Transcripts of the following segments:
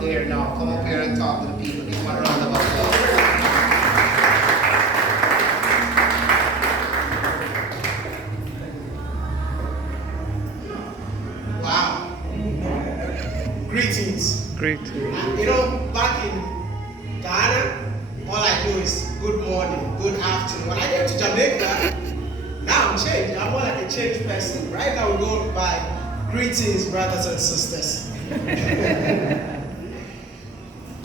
Here now, come up here and talk to the people. Give one round of applause. Wow. Greetings. Great. You know, back in Ghana, all I do is good morning, good afternoon. When I get to Jamaica, now I'm changed. I'm more like a changed person. Right now we go by greetings, brothers and sisters.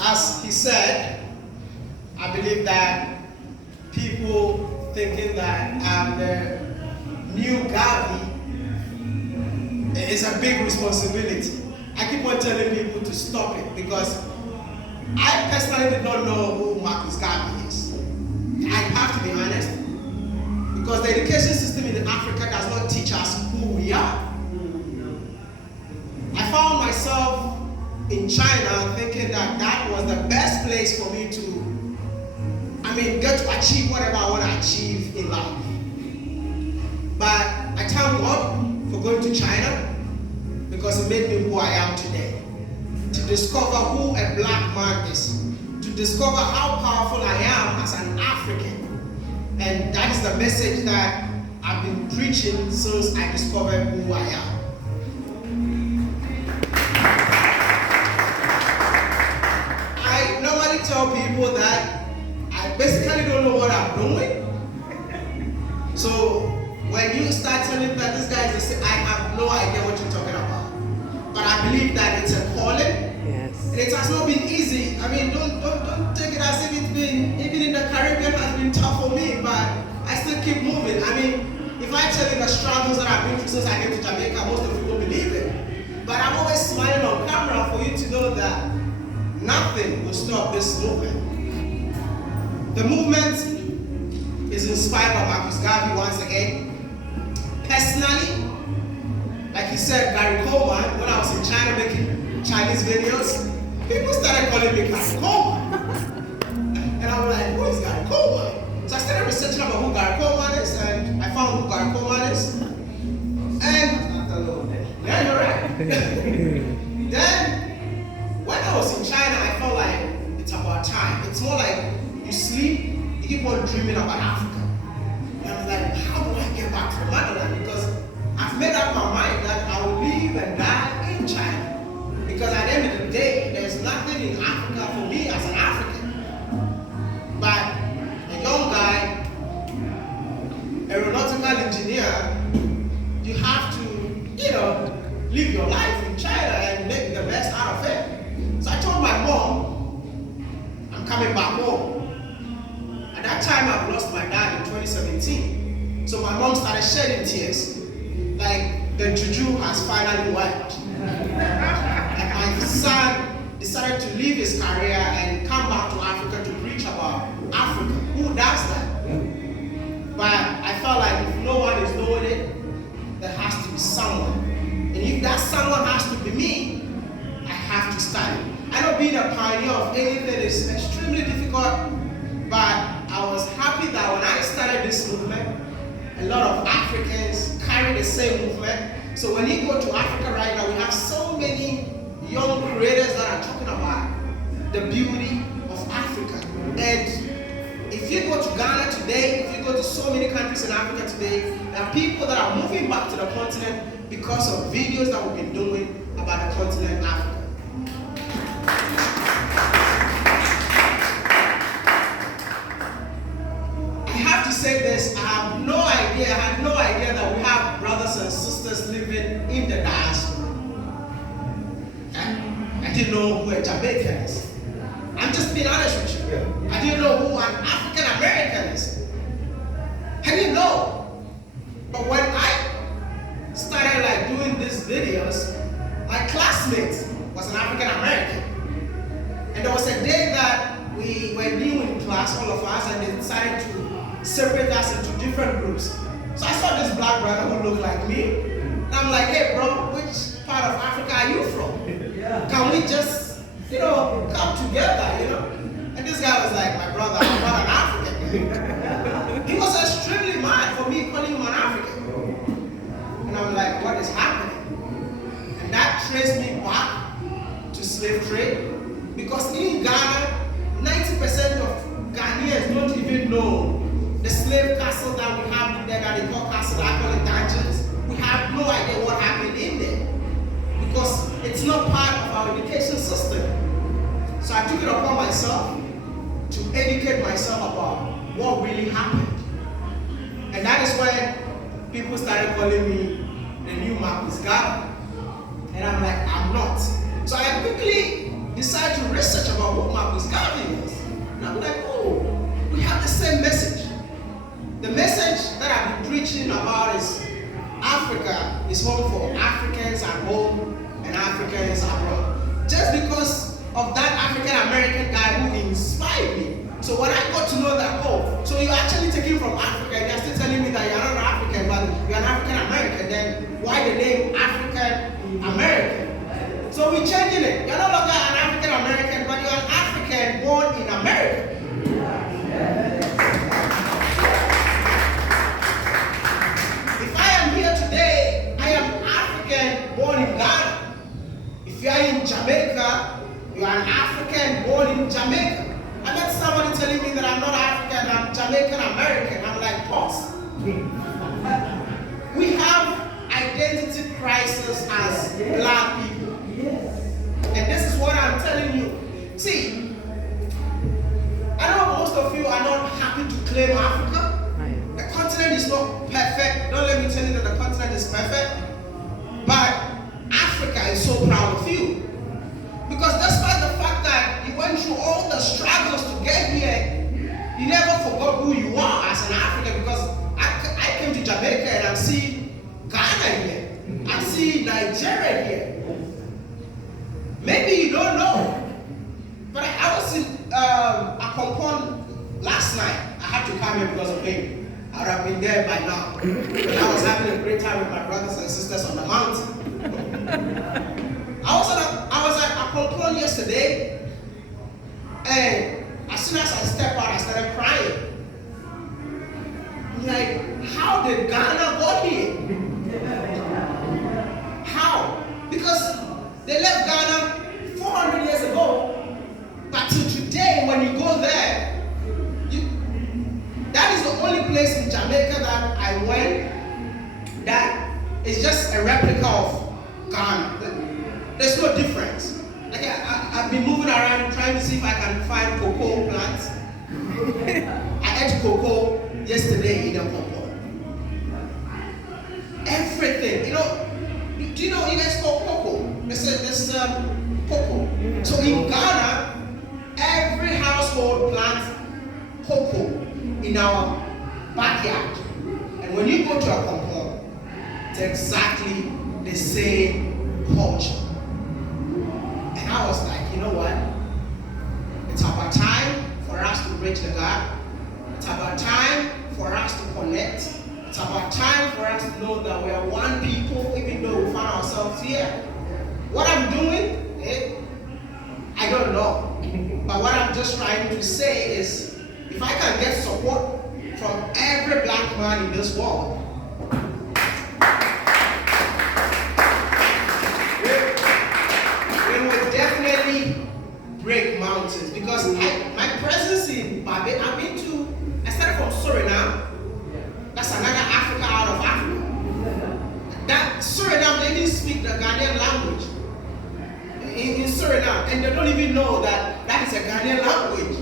As he said, I believe that people thinking that I'm the new Gavi is a big responsibility. I keep on telling people to stop it because I personally did not know who Marcus Garvey is. I have to be honest, because the education system in Africa does not teach us who we are. I found myself in China thinking that that was the best place for me to, get to achieve whatever I want to achieve in life. But I thank God for going to China because it made me who I am today. To discover who a black man is, to discover how powerful I am as an African. And that is the message that I've been preaching since I discovered who I am. Tell people that I basically don't know what I'm doing. So when you start telling me that this guy is the same, I have no idea what you're talking about. But I believe that it's a calling. Yes. And it has not been easy. Don't take it as if it's been, even in the Caribbean has been tough for me, but I still keep moving. If I tell you the struggles that I've been through since I came to Jamaica, most of you won't believe it. But I'm always smiling on camera for you to know that nothing will stop this movement. The movement is inspired by Marcus Garvey once again. Personally, like he said, Gary Coleman, when I was in China making Chinese videos, people started calling me Gary Coleman. And I'm like, who is Gary Coleman? So I started researching about who Gary Coleman is, and I found who Gary Coleman is. And not alone. Yeah, you're right. Then when I was in China, I felt like it's about time. It's more like you sleep, you keep on dreaming about Africa. And I was like, how do I get back to Motherland? Because I've made up my mind that I will live and die in China. Because at the end of the day, there's nothing in Africa for me as an African. But a young guy, aeronautical engineer, you have to, live your life in China and make the best out of it. So I told my mom, I'm coming back home. At that time, I've lost my dad in 2017. So my mom started shedding tears. Like the juju has finally worked. And my son decided to leave his career and come back to Africa to preach about Africa. Who does that? But I felt like if no one is doing it, there has to be someone. And if that someone has to be me, I have to start it. I know being a pioneer of anything is extremely difficult, but I was happy that when I started this movement, a lot of Africans carry the same movement. So when you go to Africa right now, we have so many young creators that are talking about the beauty of Africa. And if you go to Ghana today, if you go to so many countries in Africa today, there are people that are moving back to the continent because of videos that we've been doing about the continent Africa. I have to say this, I had no idea that we have brothers and sisters living in the diaspora. I didn't know who a Jamaican is. I'm just being honest with you. I didn't know who an African American is. I didn't know. But when I started doing these videos, my classmate was an African American. And there was a day that we were new in class, all of us, and they decided to separate us into different groups. So I saw this black brother who looked like me. And I'm like, hey bro, which part of Africa are you from? Can we just, come together, And this guy was like, my brother, I'm not an African. He was extremely mad for me calling him an African. And I'm like, what is happening? And that traced me back to slave trade. Because in Ghana, 90% of Ghanaians don't even know the slave castle that we have in there that they call castle, I call it dungeons. We have no idea what happened in there because it's not part of our education system. So I took it upon myself to educate myself about what really happened. And that is when people started calling me the new Marcus Garvey. And I'm like, I'm not. So I quickly decided to research about what Marcus Garvey was. And I'm like, oh, we have the same message. The message that I've been preaching about is Africa is home for Africans at home and Africans abroad. Just because of that African American guy who inspired me. So when I got to know that, oh, so you're actually taking from Africa, and you're still telling me that you're not an African, but you're an African American, then why the name African American? So we're changing it. You're no longer an African American, but you're an African born in America. If I am here today, I am African born in Ghana. If you are in Jamaica, you are an African born in Jamaica. I met somebody telling me that I'm not African, I'm Jamaican American. I'm like, pause. We have identity crisis as black people. And this is what I'm telling you. See, I know most of you are not happy to claim Africa. The continent is not perfect. Don't let me tell you that the continent is perfect. But Africa is so proud of you. Because despite the fact that you went through all the struggles to get here, you never forgot who you are as an African. Because I came to Jamaica and I see Ghana here. I see Nigeria here. Maybe you don't know, but I was in Akompon last night. I had to come here because of him. I would have been there by now. But I was having a great time with my brothers and sisters on the mountain. I was at Akompon yesterday, and as soon as I stepped out, I started crying. I'm like, how did Ghana go here? How? Because they left Ghana 400 years ago, but to today, when you go there, that is the only place in Jamaica that I went that is just a replica of Ghana. There's no difference. Like I've been moving around trying to see if I can find cocoa plants. I ate cocoa yesterday in a cocoa. Everything, you know. Do you know you guys call cocoa? There's cocoa. So in Ghana, every household plants cocoa in our backyard. And when you go to a compound, it's exactly the same culture. And I was like, you know what? It's about time for us to bridge the gap. It's about time for us to connect. It's about time for us to know that we are one people, even though we find ourselves here. What I'm doing, I don't know. But what I'm just trying to say is, if I can get support from every black man in this world, we will definitely break mountains. Because my presence in Barbados, I started from Suriname. That's another Africa out of Africa. That Suriname, they didn't speak the Ghanaian language in Suriname, and they don't even know that that is a Ghanaian language.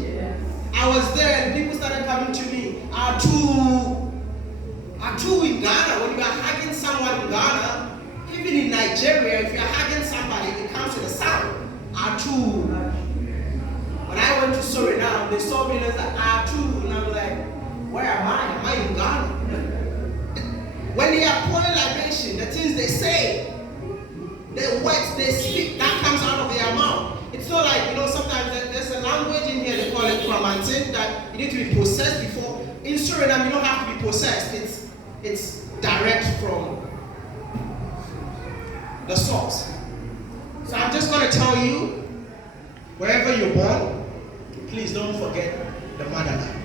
I was there and people started coming to me, are two in Ghana. When you are hugging someone in Ghana, even in Nigeria, if you are hugging somebody, it comes with a sound. Are two. When I went to Suriname, they saw me and they said, are two. And I'm like, where am I? Am I in Ghana? When they are pouring libation, the things they say, the words they speak, that comes out of their mouth. It's not like, you know, sometimes there's a language in here, they call it Kramantin, that you need to be possessed before. In Suriname, you don't have to be possessed. It's direct from the source. So I'm just going to tell you, wherever you're born, please don't forget the motherland.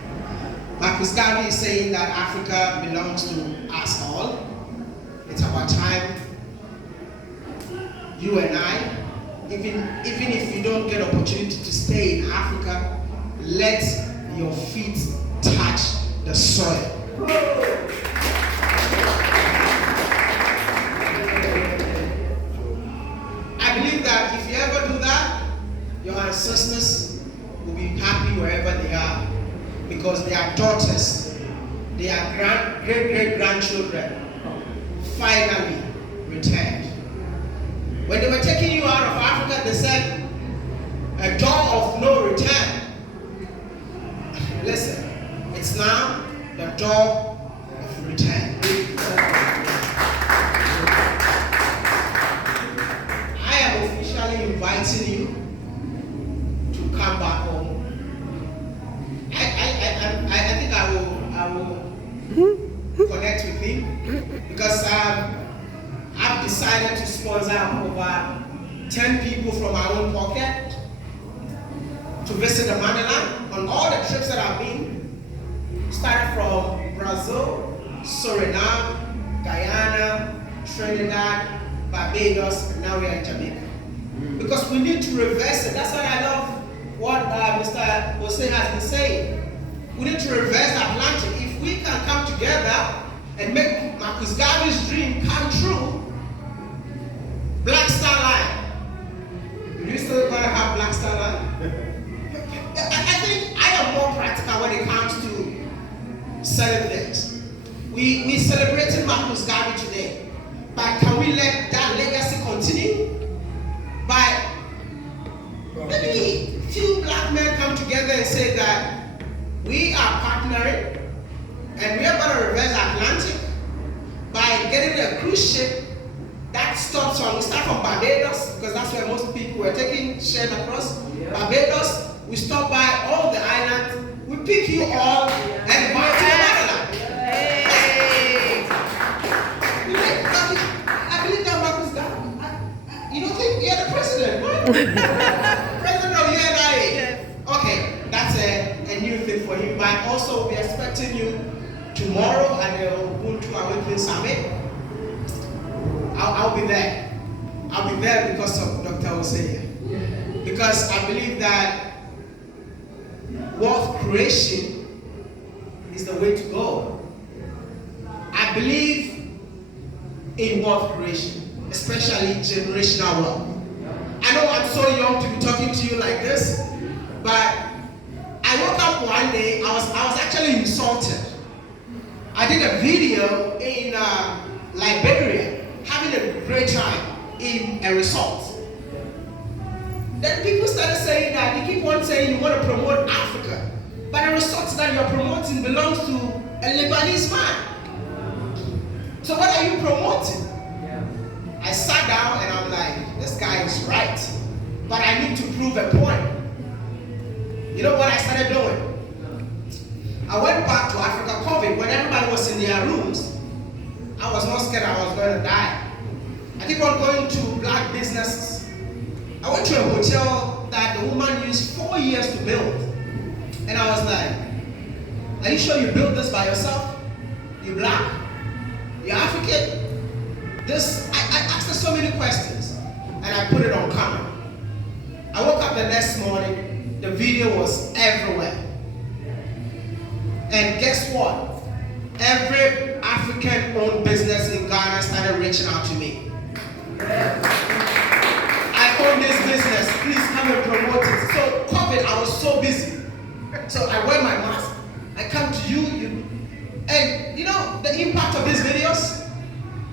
Marcus Garvey is saying that Africa belongs to us all. It's about time you and I, even if you don't get opportunity stay in Africa, let your feet touch the soil. I believe that if you ever do that, your ancestors will be happy wherever they are, because their daughters, their great-great-grandchildren finally returned. When they were taking you out of Africa, they said, a door of no return. Listen, it's now the door of return. I am officially inviting you to come back home. I think I will connect with him, because I've decided to sponsor over 10 people from our own pocket to visit the Motherland on all the trips that I've been. Started from Brazil, Suriname, Guyana, Trinidad, Barbados, and now we are in Jamaica. Because we need to reverse it. That's why I love what Mr. Jose has been saying. We need to reverse the Atlantic. If we can come together and make Marcus Garvey's dream come true, Black Star Line. Do you still want to have Black Star Line? I think I am more practical when it comes to certain things. We celebrated Marcus Garvey today, but can we let that legacy continue? By maybe a few black men come together and say that we are partnering and we are going to reverse the Atlantic by getting a cruise ship that stops from, we start from Barbados, because that's where most people were taking shared across. Barbados, we stop by all the islands, we pick you all and back to the Motherland. I believe that Marcus Garvey. You don't think you're the president, right? President of UNIA. Okay, that's a new thing for you. But also, we'll be expecting you tomorrow at the Ubuntu Awakening Summit. I'll be there. I'll be there because of Dr. Hosea. Because I believe that wealth creation is the way to go. I believe in wealth creation, especially generational wealth. I know I'm so young to be talking to you like this, but I woke up one day, I was actually insulted. I did a video in Liberia, having a great time in a resort. Then people started saying that you keep on saying you want to promote Africa, but the resort that you're promoting belongs to a Lebanese man. So what are you promoting? I sat down and I'm like, this guy is right, but I need to prove a point. You know what I started doing? I went back to Africa COVID when everybody was in their rooms. I was not scared I was going to die. I keep on going to black businesses. I went to a hotel that the woman used 4 years to build. And I was like, are you sure you built this by yourself? You black? You African? I asked her so many questions and I put it on camera. I woke up the next morning, the video was everywhere. And guess what? Every African-owned business in Ghana started reaching out to me. I own this business, please come and promote it. So COVID, I was so busy. So I wear my mask, I come to you, and you know the impact of these videos?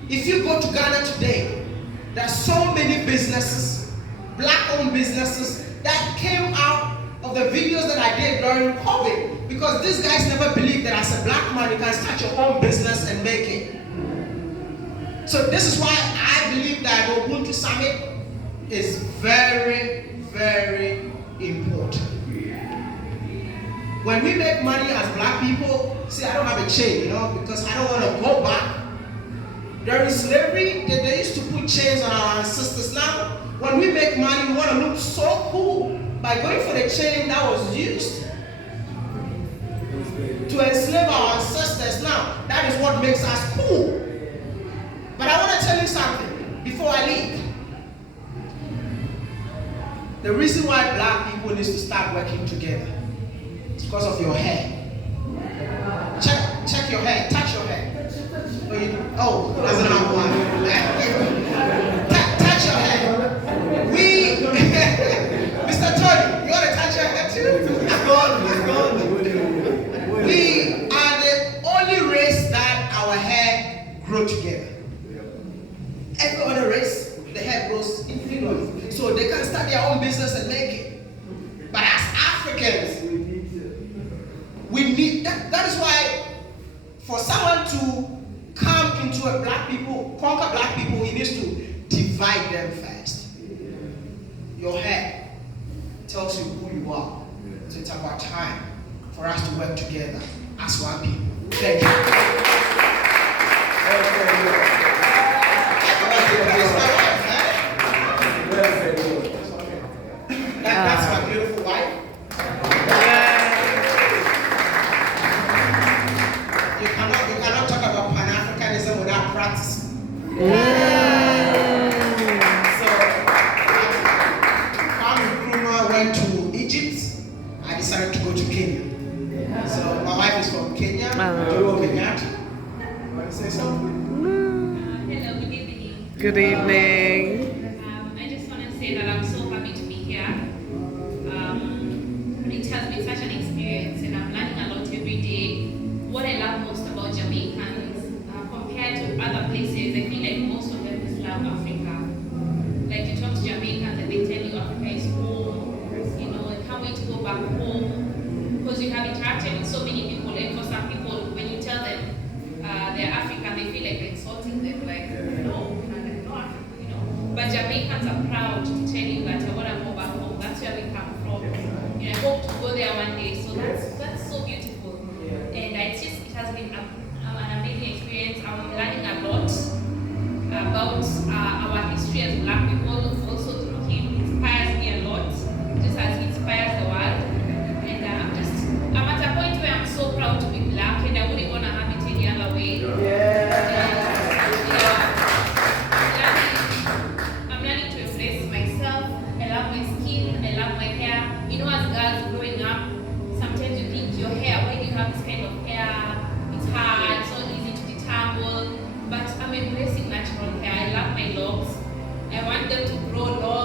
If you go to Ghana today, there are so many businesses, black-owned businesses, that came out of the videos that I did during COVID, because these guys never believed that as a black man you can start your own business and make it. So this is why I believe that the Ubuntu Summit is very, very important. When we make money as black people, see, I don't have a chain, because I don't want to go back. During slavery, they used to put chains on our ancestors. Now, when we make money, we want to look so cool by going for the chain that was used to enslave our ancestors. Now, that is what makes us cool. But I want to tell you something before I leave. The reason why black people need to start working together is because of your hair. Check your hair, touch your hair. Oh, doesn't have one. Touch your hair. Mr. Tony, you want to touch your hair too? It's gone. We are the only race that our hair grow together. Every other race, the hair grows individually. So they can start their own business and make it. But as Africans, we need that. That is why for someone to come into a black people, conquer black people, he needs to divide them first. Your hair tells you who you are. So it's about time for us to work together as one people. Thank you. That's my beautiful wife. You cannot talk about Pan-Africanism without practice. So, Kwame Nkrumah went to Egypt. I decided to go to Kenya. So my wife is from Kenya. Kenyatta. You want to say something? Hello, good evening. Good evening. I just want to say that I'm so happy to be here. It has been such an experience, and I'm learning a lot every day. What I love most about Jamaicans, compared to other places, I feel like most of them just love Africa. Like you talk to Jamaicans and they tell you Africa is home. You know, I can't wait to go back home, because you have interacted with so many people. And for some people, when you tell them they're African, they feel like you're insulting them. Like, no, you know. But Jamaicans are proud to tell you that I want to go back home. That's where we come from. And I hope to go there one day. So that's so beautiful. And it has been an amazing experience. I'm learning a lot about our history as black people. Also through him, inspires me a lot, just as he inspires the world. And I'm at a point where I'm so proud to be black, and I wouldn't want to have it any other way. I'm learning to embrace myself. I love my skin, I love my hair. You know, as girls growing up, sometimes you think your hair, why do you have this kind of hair? It's hard, it's so easy to detangle. But I'm embracing natural hair. I love my locks. I want them to grow long.